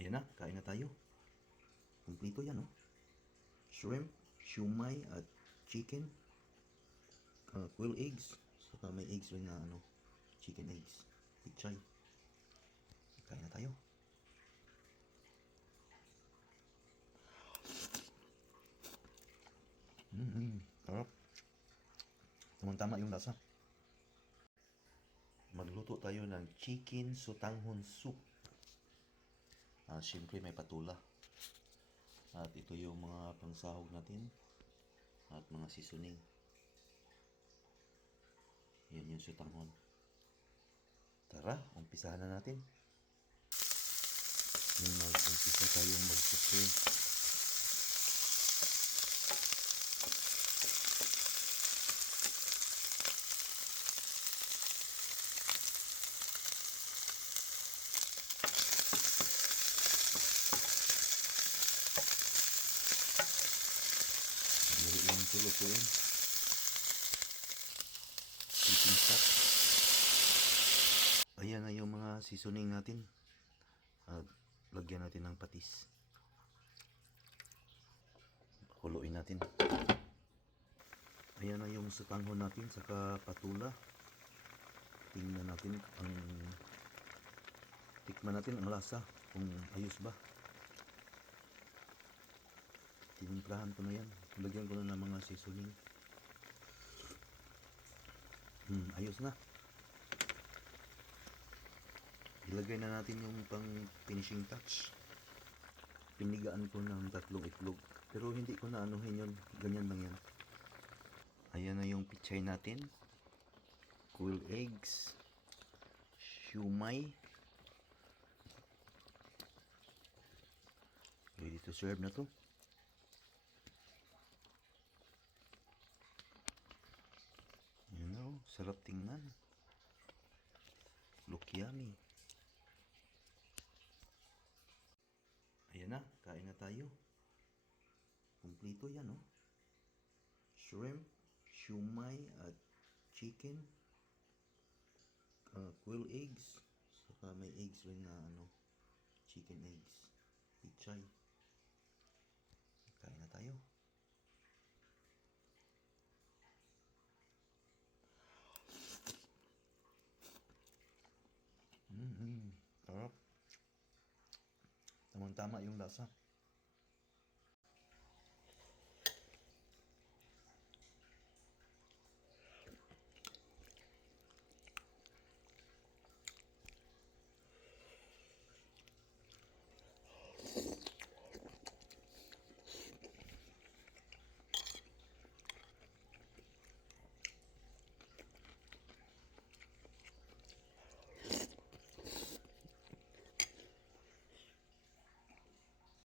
Ayan na, kain na tayo. Kumplito yan, no? Shrimp, shumai at chicken. Quail eggs. Saka may eggs rin na chicken eggs. Pichay. Kain na tayo. Sarap. Tamang-tama yung lasa. Magluto tayo ng chicken sotanghon soup. Siyempre may patula. At ito yung mga pangsahog natin. At mga seasoning. Yan yung sotanghon. Tara, umpisahan na natin. Mag-umpisa tayong mag-prepare. Lutuin. Chicken stock. Ayan na yung mga seasoning natin. At lagyan natin ng patis. Kuluin natin. Ayan na yung sotanghon natin saka patula. Tikman natin ang lasa kung ayos ba. Tinimplahan ko na yan. Lagyan ko na ng mga seasoning. Ayos na. Ilagay na natin yung pang finishing touch. Pinigaan ko ng 3 itlog. Pero hindi ko na anuhin yun. Ganyan lang yan. Ayan na yung pichay natin. Quail eggs. Shumai. Ready to serve na to. Sarap tingnan. Look yummy. Ayan na, kain na tayo. Kumplito yan, no? Shrimp, shumai at chicken. Quail eggs. Saka may eggs rin na chicken eggs. Pichay. Kain na tayo. Sarap. Tamang-tama yung lasa.